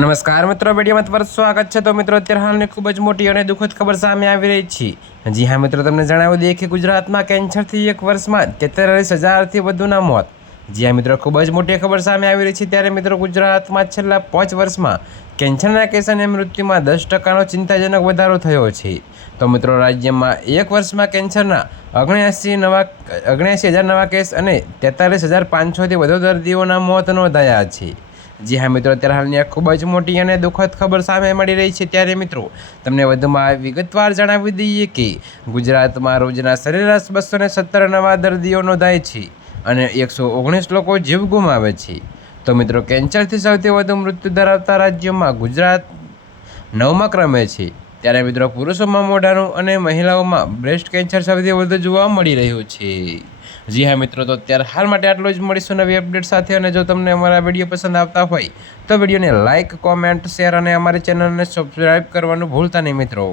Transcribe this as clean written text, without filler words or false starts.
નમસ્કાર મિત્રો, વિડીયોમાં તમારું સ્વાગત છે। તો મિત્રો, અત્યારે હાલની ખૂબ જ મોટી અને દુઃખદ ખબર સામે આવી રહી છે। જી હા મિત્રો, તમને જણાવી દઈએ કે ગુજરાતમાં કેન્સરથી એક વર્ષમાં 43,000થી વધુના મોત। જી હા મિત્રો, ખૂબ જ મોટી ખબર સામે આવી રહી છે। ત્યારે મિત્રો, ગુજરાતમાં છેલ્લા 5 વર્ષમાં કેન્સરના કેસ અને મૃત્યુમાં 10%નો ચિંતાજનક વધારો થયો છે। તો મિત્રો, રાજ્યમાં એક વર્ષમાં કેન્સરના 79,000 નવા કેસ અને 43,500થી વધુ દર્દીઓના મોત નોંધાયા છે। જી હા મિત્રો, અત્યારે હાલની આ ખૂબ જ મોટી અને દુઃખદ ખબર સામે મળી રહી છે। ત્યારે મિત્રો, તમને વધુમાં વિગતવાર જણાવી દઈએ કે ગુજરાતમાં રોજના સરેરાશ 217 નવા દર્દીઓ નોંધાય છે અને 119 લોકો જીવ ગુમાવે છે। તો મિત્રો, કેન્સરથી સૌથી વધુ મૃત્યુ ધરાવતા રાજ્યોમાં ગુજરાત 9મા ક્રમે છે। ત્યારે મિત્રો, પુરુષોમાં મોઢાનું અને મહિલાઓમાં બ્રેસ્ટ કેન્સર સૌથી વધુ જોવા મળી રહ્યું છે। જી હા મિત્રો, તો અત્યારે હાલ માટે આટલું જ। મળીશું નવી અપડેટ સાથે। અને જો તમને અમારા વિડીયો પસંદ આવતા હોય તો વિડીયોને લાઇક, કોમેન્ટ, શેર અને અમારી ચેનલને સબસ્ક્રાઈબ કરવાનું ભૂલતા નહીં મિત્રો।